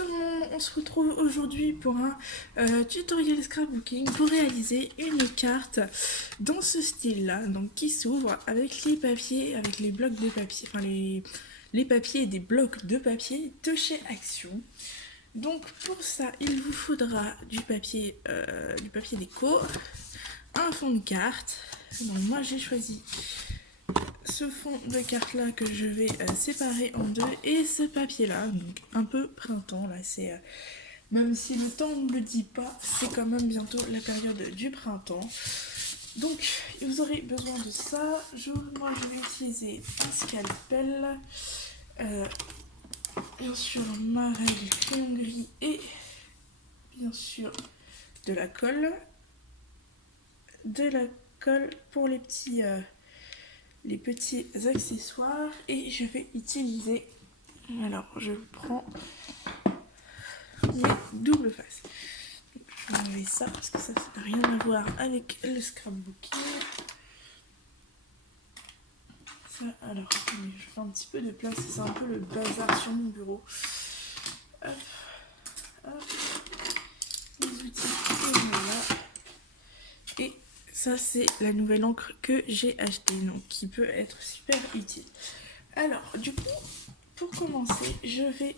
tout le monde, on se retrouve aujourd'hui pour un tutoriel scrapbooking pour réaliser une carte dans ce style-là, donc qui s'ouvre avec les papiers, avec les blocs de papier, enfin les papiers et des blocs de papier de chez Action. Donc pour ça, il vous faudra du papier déco, un fond de carte. Donc moi j'ai choisi ce fond de carte là que je vais séparer en deux et ce papier là, donc un peu printemps là, c'est même si le temps ne le dit pas, c'est quand même bientôt la période du printemps. Donc vous aurez besoin de ça. Moi je vais utiliser un scalpel, bien sûr ma règle crayon gris et bien sûr de la colle pour les petits accessoires, et je vais utiliser, alors je prends mes doubles faces. Donc, je vais enlever ça parce que ça n'a rien à voir avec le scrapbooking. Ça, alors je fais un petit peu de place, c'est un peu le bazar sur mon bureau. Hop, hop, les outils, et voilà. Et ça c'est la nouvelle encre que j'ai achetée, donc qui peut être super utile. Alors du coup, pour commencer, je vais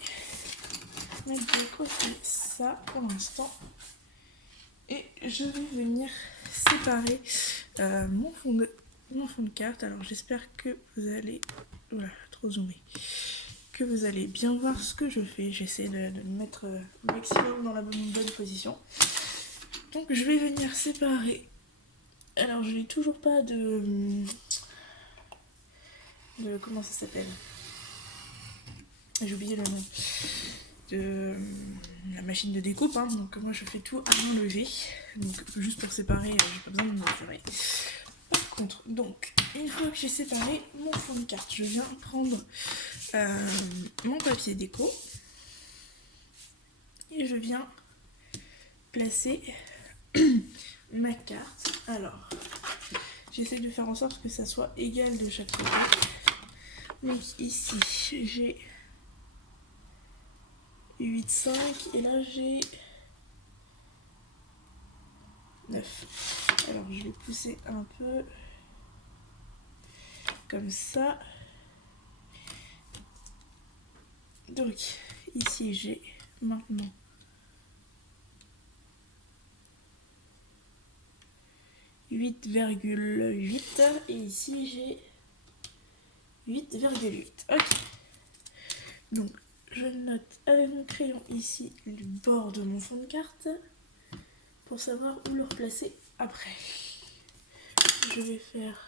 mettre de côté ça pour l'instant et je vais venir séparer mon fond de carte. Alors j'espère que vous allez, voilà, trop zoomé, que vous allez bien voir ce que je fais. J'essaie de me mettre au maximum dans la bonne position. Donc je vais venir séparer. Alors je n'ai toujours pas de comment ça s'appelle, j'ai oublié le nom de la machine de découpe, hein. Donc moi je fais tout à main levée, donc juste pour séparer, j'ai pas besoin de me mesurer. Par contre, donc une fois que j'ai séparé mon fond de carte, je viens prendre mon papier déco et je viens placer ma carte. Alors j'essaie de faire en sorte que ça soit égal de chaque côté. Donc ici j'ai 8,5 et là j'ai 9. Alors je vais pousser un peu comme ça. Donc ici j'ai maintenant 8,8 et ici j'ai 8,8. Ok. Donc je note avec mon crayon ici le bord de mon fond de carte pour savoir où le replacer après. Je vais faire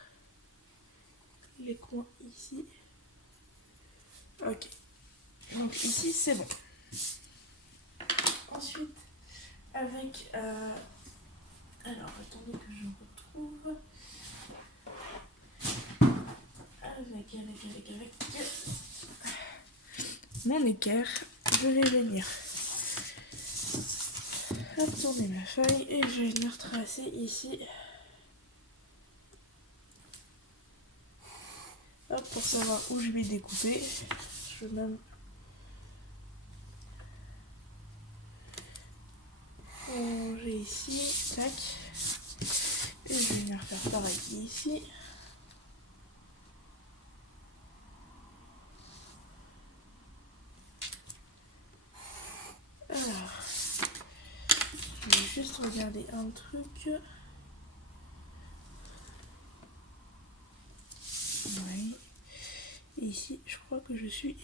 les coins ici. Ok. Donc ici c'est bon. Ensuite avec alors attendez que je retrouve avec mon équerre, je vais venir tourner ma feuille et je vais venir tracer ici. Hop, pour savoir où je vais découper. Je vais même ranger ici, tac. Et je vais venir faire pareil ici. Alors, je vais juste regarder un truc. Oui. Ici, je crois que je suis...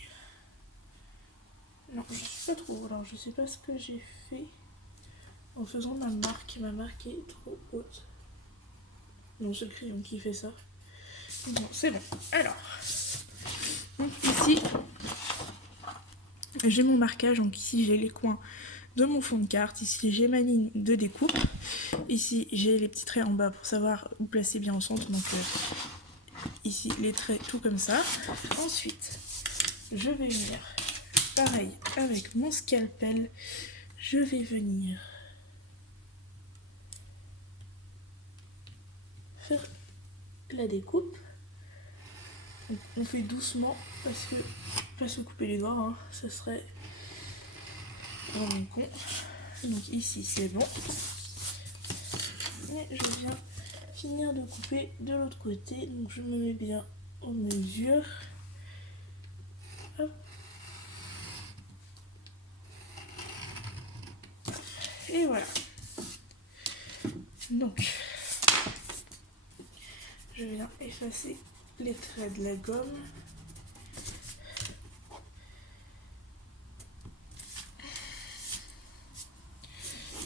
Non, je suis pas trop... Alors, je sais pas ce que j'ai fait en faisant ma marque. Ma marque est trop haute. Non, c'est le crayon qui fait ça. Bon, c'est bon. Alors, donc ici, j'ai mon marquage. Donc ici, j'ai les coins de mon fond de carte. Ici, j'ai ma ligne de découpe. Ici, j'ai les petits traits en bas pour savoir où placer bien au centre. Donc ici, les traits tout comme ça. Ensuite, je vais venir, pareil, avec mon scalpel, je vais venir faire la découpe. Donc, on fait doucement parce que pas se couper les doigts, hein, ça serait dans mon con. Donc ici c'est bon. Et je viens finir de couper de l'autre côté. Donc je me mets bien en mesure. Hop. Et voilà. Donc je viens effacer les traits de la gomme.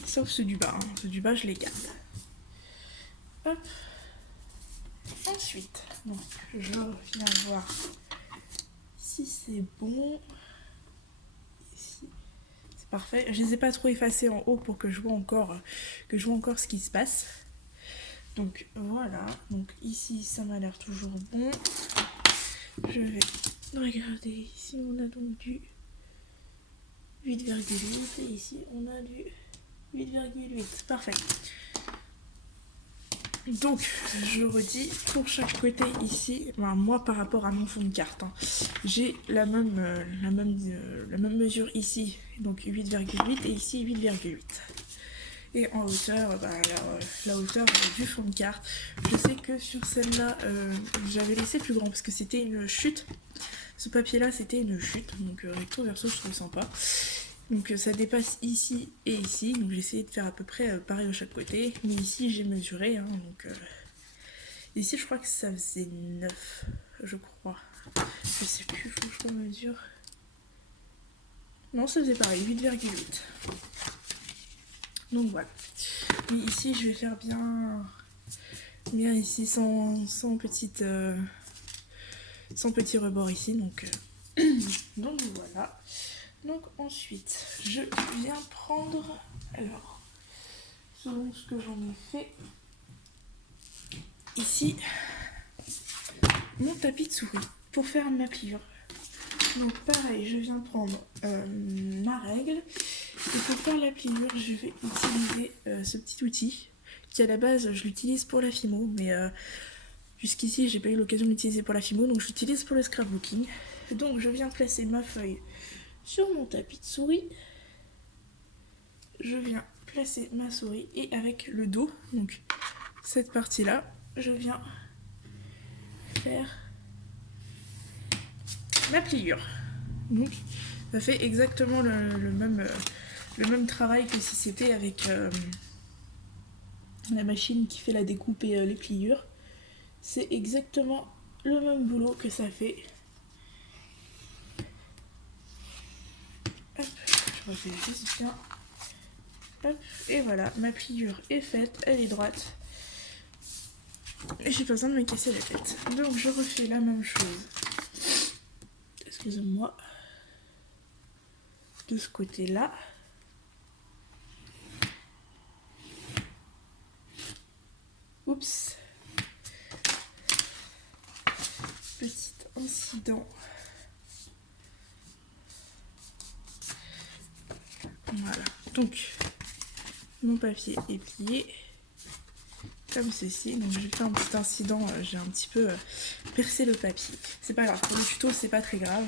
Sauf ceux du bas, hein. Ceux du bas je les garde. Hop. Ensuite, donc, je viens voir si c'est bon. Ici, c'est parfait. Je les ai pas trop effacés en haut pour que je vois encore ce qui se passe. Donc voilà. Donc ici, ça m'a l'air toujours bon. Je vais regarder. Ici, on a donc du 8,8 et ici, on a du 8,8. Parfait. Donc, je redis, pour chaque côté ici, moi par rapport à mon fond de carte, hein, j'ai la même mesure ici, donc 8,8 et ici 8,8. Et en hauteur, la hauteur du fond de carte, je sais que sur celle-là, j'avais laissé plus grand parce que c'était une chute. Ce papier-là, c'était une chute, donc recto verso, je trouve sympa. Donc ça dépasse ici et ici, donc j'ai essayé de faire à peu près pareil de chaque côté. Mais ici j'ai mesuré, hein, donc ici je crois que ça faisait 9, je crois. Je sais plus, faut que je mesure. Non, ça faisait pareil, 8,8. Donc voilà. Et ici je vais faire bien ici sans petit rebord ici, donc voilà. Donc ensuite, je viens prendre, alors, selon ce que j'en ai fait, ici, mon tapis de souris pour faire ma pliure. Donc pareil, je viens prendre ma règle, et pour faire la pliure, je vais utiliser ce petit outil, qui à la base, je l'utilise pour la Fimo, mais jusqu'ici, j'ai pas eu l'occasion de l'utiliser pour la Fimo, donc je l'utilise pour le scrapbooking. Donc je viens placer ma feuille sur mon tapis de souris, je viens placer ma souris et avec le dos, donc cette partie là, je viens faire la pliure. Donc ça fait exactement le même travail que si c'était avec la machine qui fait la découpe et les pliures. C'est exactement le même boulot que ça fait. Hop, je refais juste bien. Hop, et voilà, ma pliure est faite, elle est droite. Et j'ai pas besoin de me casser la tête. Donc je refais la même chose. Excusez-moi. De ce côté-là. Oups. Petit incident. Voilà. Donc, mon papier est plié. Comme ceci. Donc j'ai fait un petit incident. J'ai un petit peu percé le papier. C'est pas grave. Pour le tuto, c'est pas très grave.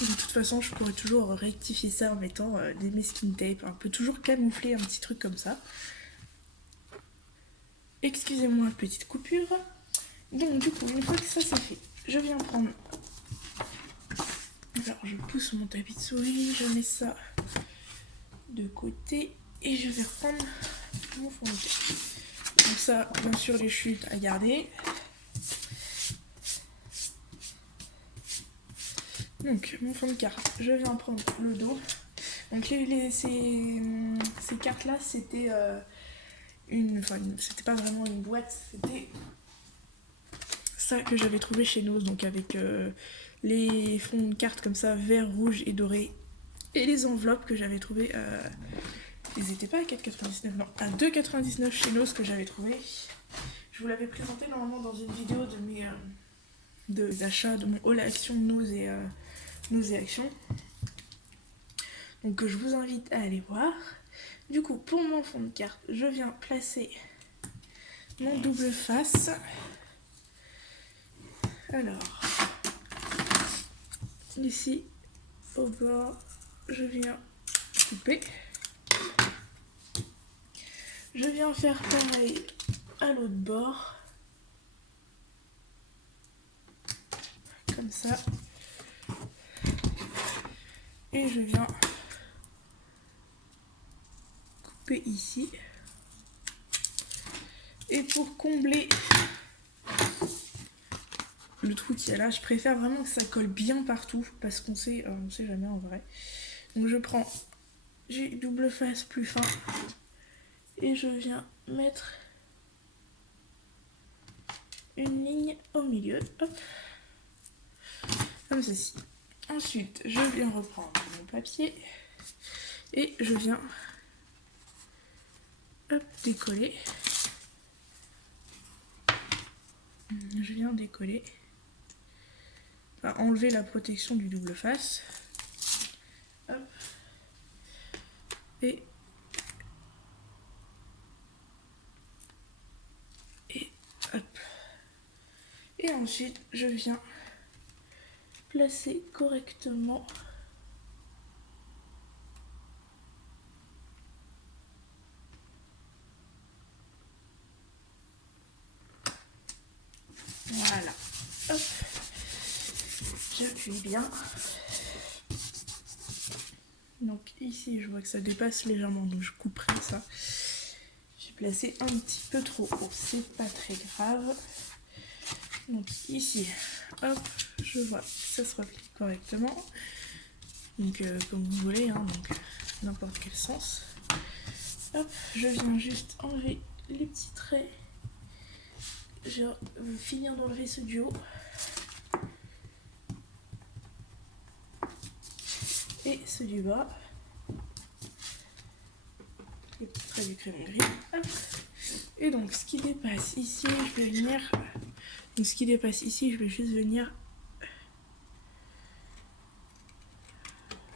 De toute façon, je pourrais toujours rectifier ça en mettant des masking tape. On peut toujours camoufler un petit truc comme ça. Excusez-moi, petite coupure. Donc du coup, une fois que ça c'est fait, je viens prendre... Alors je pousse mon tapis de souris, je mets ça de côté et je vais reprendre mon fond de carte. Donc ça, bien sûr, les chutes à garder. Donc mon fond de carte, je viens prendre le dos. Donc ces cartes là, c'était c'était pas vraiment une boîte, c'était ça que j'avais trouvé chez Nose, donc avec les fonds de cartes comme ça, vert, rouge et doré, et les enveloppes que j'avais trouvées, ils étaient pas à 4,99, non, à 2,99 chez Nose que j'avais trouvé. Je vous l'avais présenté normalement dans une vidéo de mes d'achat de mon haul action Nose et Action. Donc je vous invite à aller voir. Du coup, pour mon fond de carte, je viens placer mon double face. Alors, ici, au bord, je viens couper. Je viens faire pareil à l'autre bord. Comme ça. Et je viens couper ici. Et pour combler le trou qu'il y a là, je préfère vraiment que ça colle bien partout parce qu'on sait jamais en vrai. Donc je prends du double face plus fin et je viens mettre une ligne au milieu, hop, comme ceci. Ensuite, je viens reprendre mon papier et je viens décoller. Je viens décoller, enfin, enlever la protection du double face. Hop. Et hop. Et ensuite, je viens placer correctement voilà. Hop. J'appuie bien. Donc ici, je vois que ça dépasse légèrement, donc je couperai ça. J'ai placé un petit peu trop haut, c'est pas très grave. Donc ici, hop, je vois que ça se replie correctement. Donc comme vous voulez, hein, donc n'importe quel sens. Hop, je viens juste enlever les petits traits. Je vais finir d'enlever ceux du haut. Et ceux du bas. Les petits traits du crayon gris. Hop. Et donc ce qui dépasse ici, je vais venir. Donc ce qui dépasse ici, je vais juste venir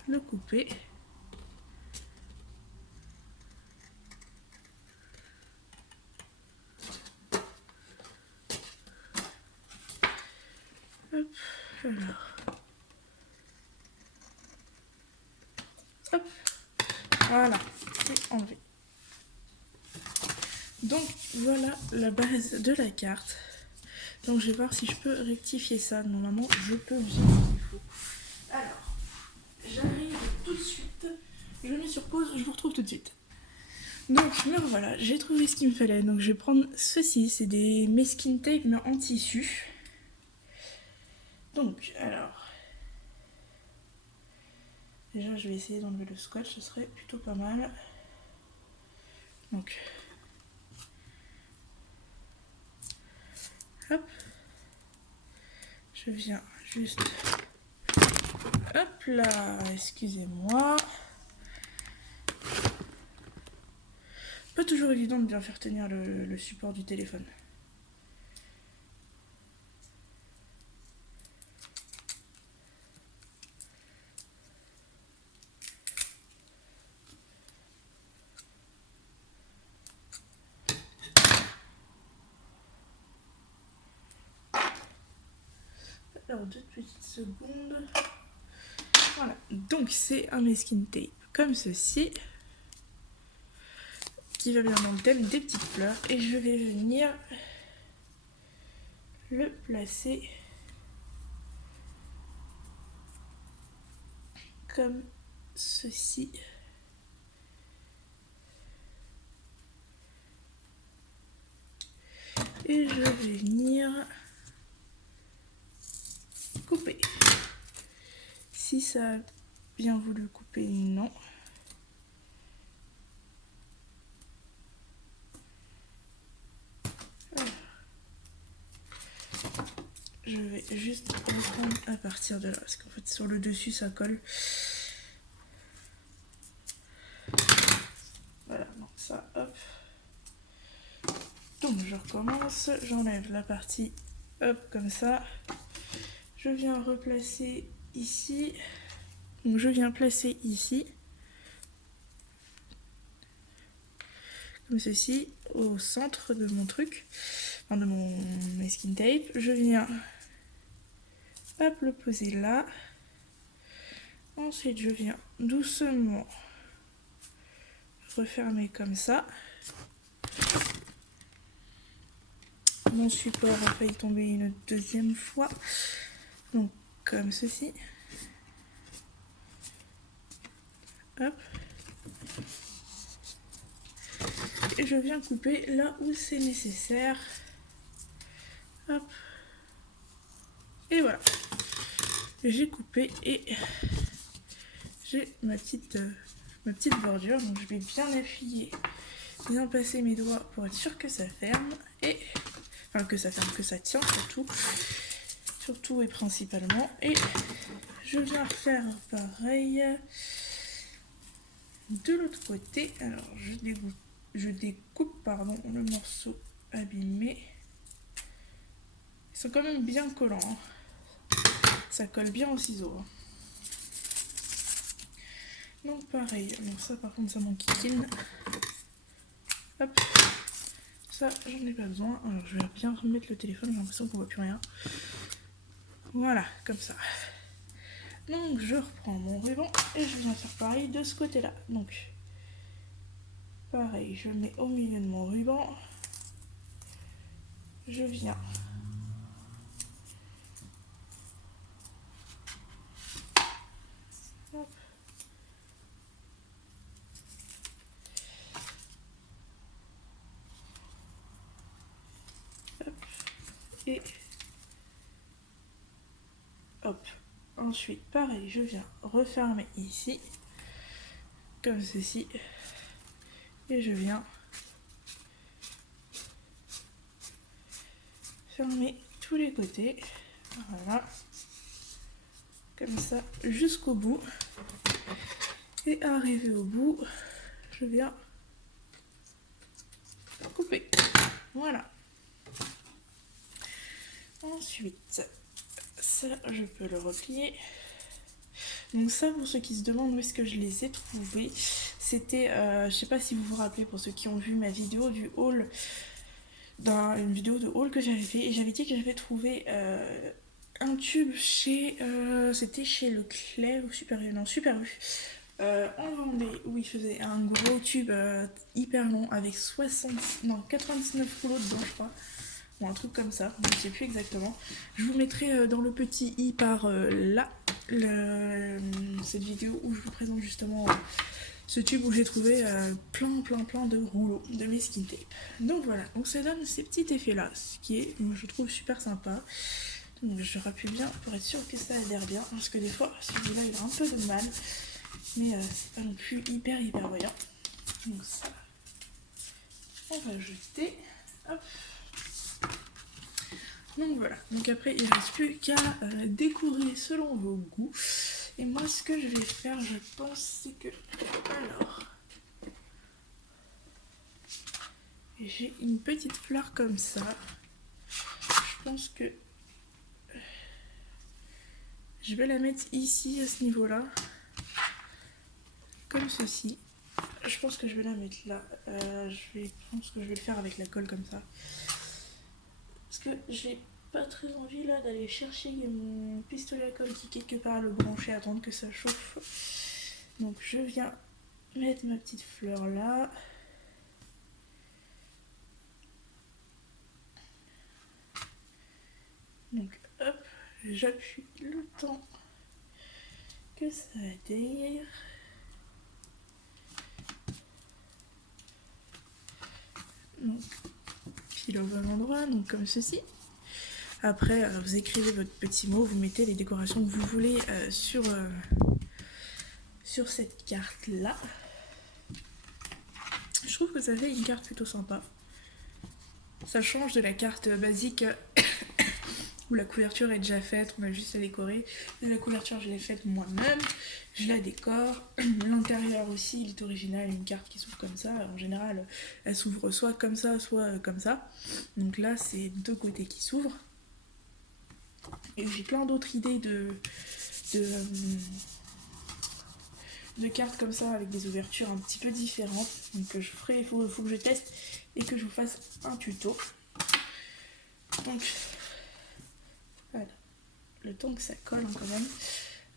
le couper. Hop, alors. Hop, voilà, c'est enlevé. Donc voilà la base de la carte. Donc je vais voir si je peux rectifier ça. Normalement, je peux, j'ai ce qu'il faut. Alors, j'arrive tout de suite. Je mets sur pause, je vous retrouve tout de suite. Donc me voilà, j'ai trouvé ce qu'il me fallait. Donc je vais prendre ceci, c'est des masking tape mais en tissu. Donc alors, déjà je vais essayer d'enlever le scotch, ce serait plutôt pas mal. Donc, hop, je viens juste, hop là, excusez-moi. Pas toujours évident de bien faire tenir le support du téléphone. Alors 2 petites secondes. Voilà, donc c'est un masking tape comme ceci, qui va bien dans le thème des petites fleurs. Et je vais venir le placer comme ceci. Et je vais venir couper. Si ça a bien voulu couper, non. Voilà. Je vais juste reprendre à partir de là, parce qu'en fait sur le dessus ça colle. Voilà, donc ça, hop. Donc je recommence, j'enlève la partie, hop, comme ça. Je viens replacer ici. Donc je viens placer ici. Comme ceci, au centre de mon truc, enfin de mon masking tape. Je viens, hop, le poser là. Ensuite je viens doucement refermer comme ça. Mon support a failli tomber une deuxième fois. Donc comme ceci. Hop. Et je viens couper là où c'est nécessaire. Hop. Et voilà. J'ai coupé et j'ai ma petite bordure. Donc je vais bien appuyer, bien passer mes doigts pour être sûr que ça ferme. Et enfin que ça ferme, que ça tient surtout et principalement. Et je viens faire pareil de l'autre côté. Alors je découpe pardon, le morceau abîmé. Ils sont quand même bien collants. Hein. Ça colle bien au ciseau. Hein. Donc pareil. Donc ça par contre ça m'enquiquine. Hop. Ça j'en ai pas besoin. Alors je vais bien remettre le téléphone. J'ai l'impression qu'on voit plus rien. Voilà, comme ça. Donc je reprends mon ruban et je viens faire pareil de ce côté-là. Donc pareil, je mets au milieu de mon ruban. Je viens hop. Hop. Et hop. Ensuite, pareil, je viens refermer ici, comme ceci, et je viens fermer tous les côtés, voilà, comme ça, jusqu'au bout. Et arrivé au bout, je viens couper, voilà. Ensuite, ça, je peux le replier. Donc ça, pour ceux qui se demandent où est-ce que je les ai trouvés, c'était, je sais pas si vous vous rappelez, pour ceux qui ont vu ma vidéo du haul, une vidéo de haul que j'avais fait, et j'avais dit que j'avais trouvé un tube chez, c'était chez Leclerc ou Super U, non Super U, en Vendée, où il faisait un gros tube hyper long avec 99 rouleaux dedans, je crois. Bon, un truc comme ça, je ne sais plus exactement. Je vous mettrai dans le petit i par là, cette vidéo où je vous présente justement ce tube où j'ai trouvé plein de rouleaux de masking tape. Donc voilà, donc ça donne ces petits effets là, ce qui est, je trouve, super sympa. Donc je rappuie bien pour être sûr que ça adhère bien, parce que des fois celui-là il a un peu de mal, mais c'est pas non plus hyper brillant. Donc ça, on va jeter, hop. Donc voilà, donc après il ne reste plus qu'à décorer selon vos goûts. Et moi ce que je vais faire, je pense, c'est que... Alors... J'ai une petite fleur comme ça. Je pense que... Je vais la mettre ici, à ce niveau-là. Comme ceci. Je pense que je vais la mettre là. Je pense que je vais le faire avec la colle comme ça. Parce que j'ai pas très envie là d'aller chercher mon pistolet à colle qui est quelque part à le brancher, attendre que ça chauffe. Donc je viens mettre ma petite fleur là. Donc hop, j'appuie le temps que ça adhère. Donc pile au bon endroit, donc comme ceci. Après vous écrivez votre petit mot, vous mettez les décorations que vous voulez sur cette carte là. Je trouve que ça fait une carte plutôt sympa. Ça change de la carte basique où la couverture est déjà faite, on a juste à décorer. La couverture je l'ai faite moi-même, je la décore. L'intérieur aussi il est original, une carte qui s'ouvre comme ça. En général elle s'ouvre soit comme ça, soit comme ça. Donc là c'est deux côtés qui s'ouvrent. Et j'ai plein d'autres idées de cartes comme ça avec des ouvertures un petit peu différentes. Donc je ferai, il faut que je teste et que je vous fasse un tuto. Donc voilà, le temps que ça colle hein, quand même.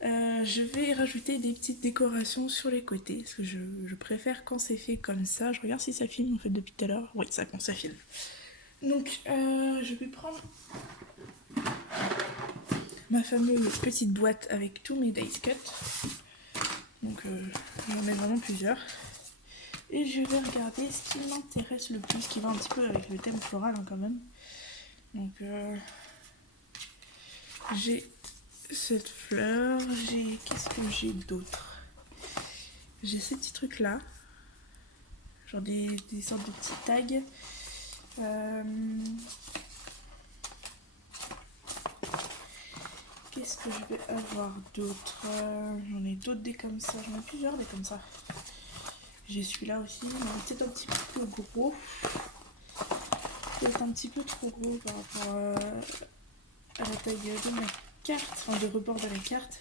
Je vais rajouter des petites décorations sur les côtés, parce que je préfère quand c'est fait comme ça. Je regarde si ça filme en fait depuis tout à l'heure. Oui, ça commence à filme. Donc, je vais prendre ma fameuse petite boîte avec tous mes dice cut. Donc, j'en ai vraiment plusieurs. Et je vais regarder ce qui m'intéresse le plus, qui va un petit peu avec le thème floral hein, quand même. Donc, j'ai cette fleur, qu'est-ce que j'ai d'autre? J'ai ces petits trucs là, genre des sortes de petits tags. Qu'est-ce que je vais avoir d'autre? J'en ai d'autres des comme ça, j'en ai plusieurs des comme ça. J'ai celui-là aussi, mais peut-être un petit peu gros. Peut-être un petit peu trop gros par rapport à la taille de ma carte, enfin de rebord de la carte.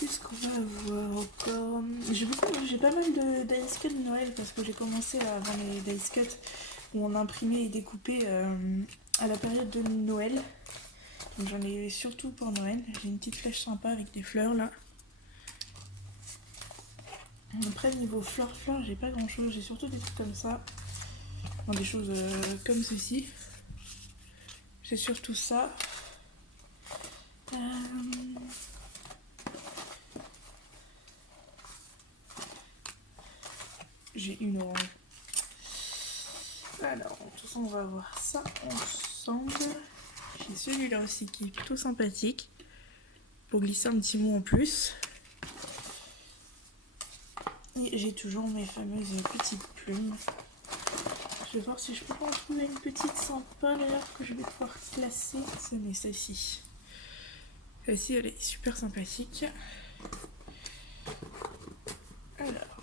Qu'est-ce qu'on va avoir encore? J'ai pas mal de dice cut de Noël parce que j'ai commencé à avoir les dice cut où on imprimait et découpait à la période de Noël. Donc j'en ai surtout pour Noël. J'ai une petite flèche sympa avec des fleurs là. Après niveau fleurs, j'ai pas grand chose. J'ai surtout des trucs comme ça. Enfin, des choses comme ceci. J'ai surtout ça. J'ai une orange. Alors, de toute façon, on va voir ça ensemble. J'ai celui-là aussi qui est plutôt sympathique. Pour glisser un petit mot en plus. Et j'ai toujours mes fameuses petites plumes. Je vais voir si je peux en trouver une petite sympa d'ailleurs que je vais pouvoir placer. C'est celle-ci. Celle-ci, elle est super sympathique. Alors.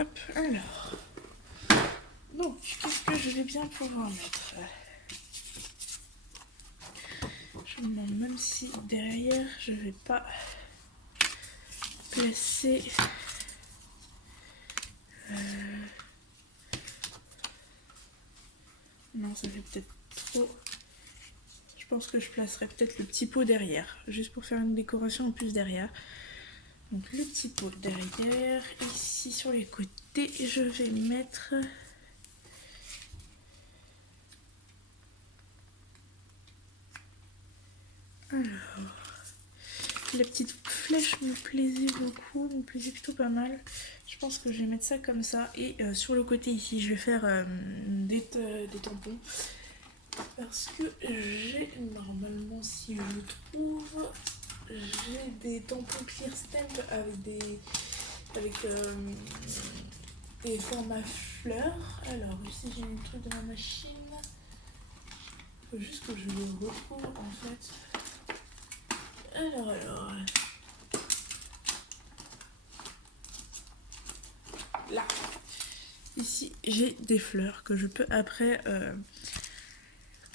Hop, alors. Donc, qu'est-ce que je vais bien pouvoir mettre? Je me demande même si derrière, je vais pas placer... Non, ça fait peut-être trop. Je pense que je placerai peut-être le petit pot derrière, juste pour faire une décoration en plus derrière. Donc le petit pot derrière. Ici sur les côtés, je vais mettre... Alors... La petite flèche me plaisait beaucoup, me plaisait plutôt pas mal. Je pense que je vais mettre ça comme ça. Et sur le côté ici, je vais faire des tampons. Parce que j'ai normalement, si je trouve, j'ai des tampons clear stamp avec des formats fleurs. Alors ici j'ai mis le truc de ma machine. Il faut juste que je le retrouve en fait. Alors. Là. Ici j'ai des fleurs que je peux après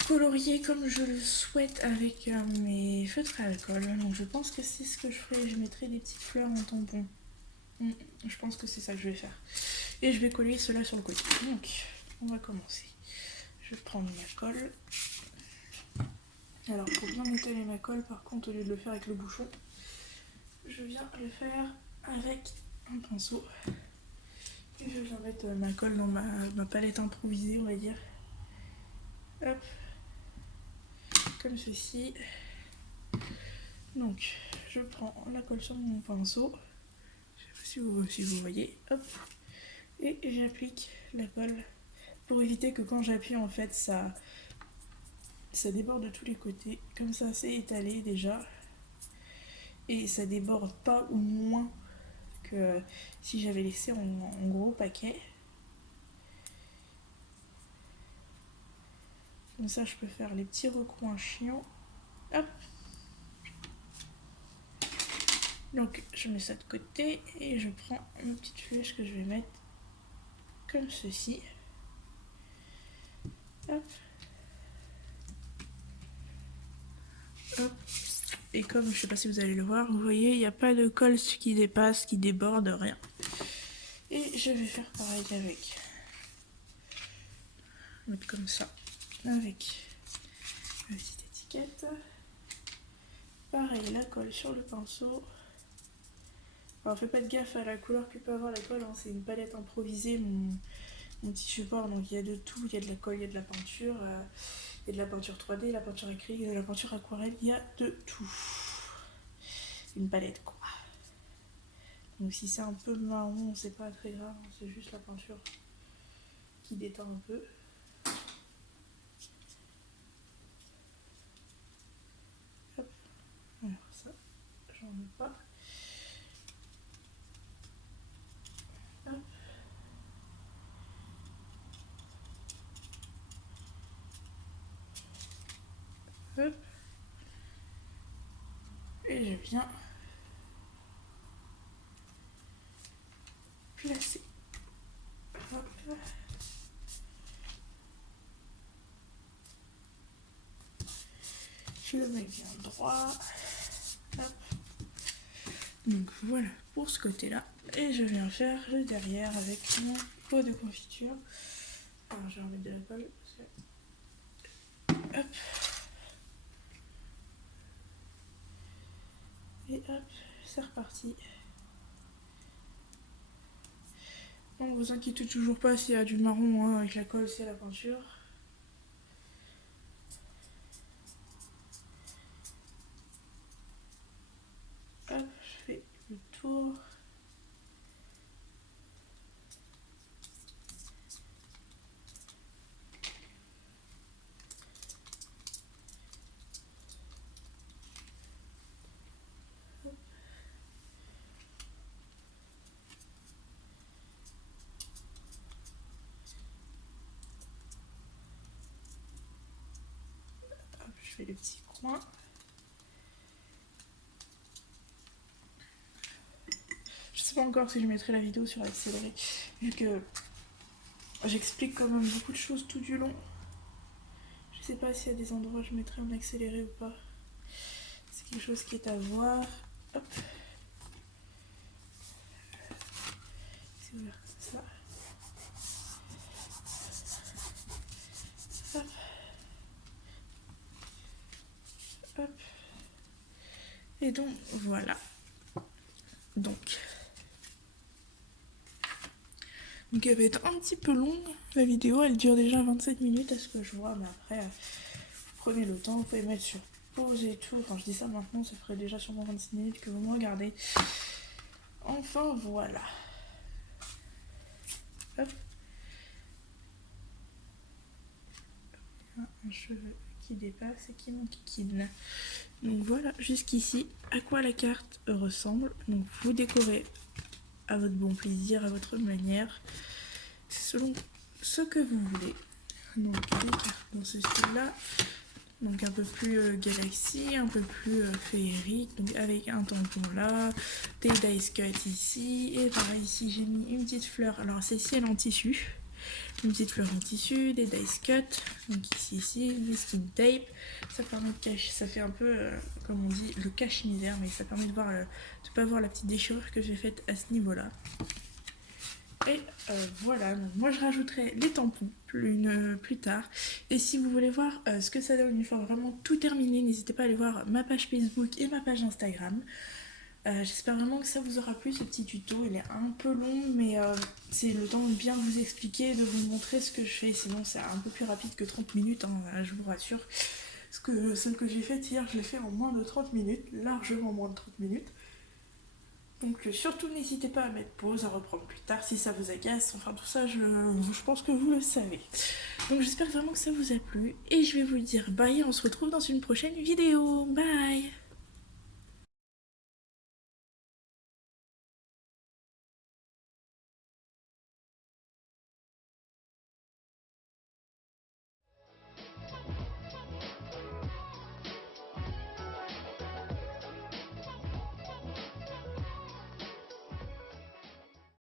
colorier comme je le souhaite avec mes feutres à alcool. Donc je pense que c'est ce que je ferai. Je mettrai des petites fleurs en tampon. Je pense que c'est ça que je vais faire. Et je vais coller cela sur le côté. Donc on va commencer. Je vais prendre ma colle. Alors pour bien étaler ma colle, par contre, au lieu de le faire avec le bouchon, je viens le faire avec un pinceau. Et je viens mettre ma colle dans ma palette improvisée, on va dire. Hop. Comme ceci. Donc je prends la colle sur mon pinceau. Je sais pas si vous voyez. Hop. Et j'applique la colle pour éviter que quand j'appuie en fait ça déborde de tous les côtés. Comme ça c'est étalé déjà. Et ça déborde pas ou moins que si j'avais laissé en gros paquet. Comme ça je peux faire les petits recoins chiants. Hop. Donc je mets ça de côté et je prends une petite flèche que je vais mettre comme ceci. Hop. Hop. Et comme je sais pas si vous allez le voir, vous voyez, il n'y a pas de colle qui dépasse, qui déborde, rien. Et je vais faire pareil avec. Mettre comme ça, avec la petite étiquette. Pareil, la colle sur le pinceau. Alors faites pas de gaffe à la couleur que peut avoir la colle, hein. C'est une palette improvisée, mon petit support, donc il y a de tout, il y a de la colle, il y a de la peinture, il y a de la peinture 3D, la peinture acrylique, de la peinture aquarelle, il y a de tout. Une palette quoi. Donc si c'est un peu marron, c'est pas très grave, c'est juste la peinture qui déteint un peu. Hop, alors ça, j'en ai pas. Hop. Hop. Et je viens placer. Hop. Je le mets bien droit. Hop. Donc voilà pour ce côté là. Et je viens faire le derrière avec mon pot de confiture. Alors je vais remettre de la colle. Hop. Et hop, c'est reparti. Donc vous inquiétez toujours pas s'il y a du marron hein, avec la colle, c'est la peinture. Hop, je fais le tour. Hop, je fais le petit coin. Je sais pas encore si je mettrai la vidéo sur l'accéléré, vu que j'explique quand même beaucoup de choses tout du long. Je sais pas s'il y a des endroits où je mettrai en accéléré ou pas. C'est quelque chose qui est à voir. Hop. C'est ouvert comme ça. Hop. Hop. Et donc voilà. Donc elle va être un petit peu longue, la vidéo, elle dure déjà 27 minutes à ce que je vois, mais après, vous prenez le temps, vous pouvez mettre sur pause et tout. Quand je dis ça maintenant, ça ferait déjà sûrement 26 minutes que vous me regardez. Enfin, voilà. Hop. Un cheveu qui dépasse et qui m'enquiquine. Donc voilà, jusqu'ici, à quoi la carte ressemble. Donc vous décorez à votre bon plaisir, à votre manière, selon ce que vous voulez. Donc des cartes dans ce style-là, donc un peu plus galaxie, un peu plus féerique, donc avec un tampon là, des dice cut ici, et pareil ici j'ai mis une petite fleur, alors celle-ci elle est en tissu, une petite fleur en tissu, des dice cut, donc ici, des skin tape, ça permet de cacher, ça fait un peu, comme on dit, le cache-misère, mais ça permet de voir, de pas voir la petite déchirure que j'ai faite à ce niveau-là. Et voilà, donc moi je rajouterai les tampons plus tard. Et si vous voulez voir ce que ça donne une fois vraiment tout terminé, n'hésitez pas à aller voir ma page Facebook et ma page Instagram. J'espère vraiment que ça vous aura plu ce petit tuto. Il est un peu long, mais c'est le temps de bien vous expliquer, de vous montrer ce que je fais. Sinon c'est un peu plus rapide que 30 minutes, hein, je vous rassure. Celle que j'ai faite hier, je l'ai fait en moins de 30 minutes, largement moins de 30 minutes. Donc surtout n'hésitez pas à mettre pause, à reprendre plus tard si ça vous agace, enfin tout ça je pense que vous le savez. Donc j'espère vraiment que ça vous a plu et je vais vous dire bye, on se retrouve dans une prochaine vidéo, bye.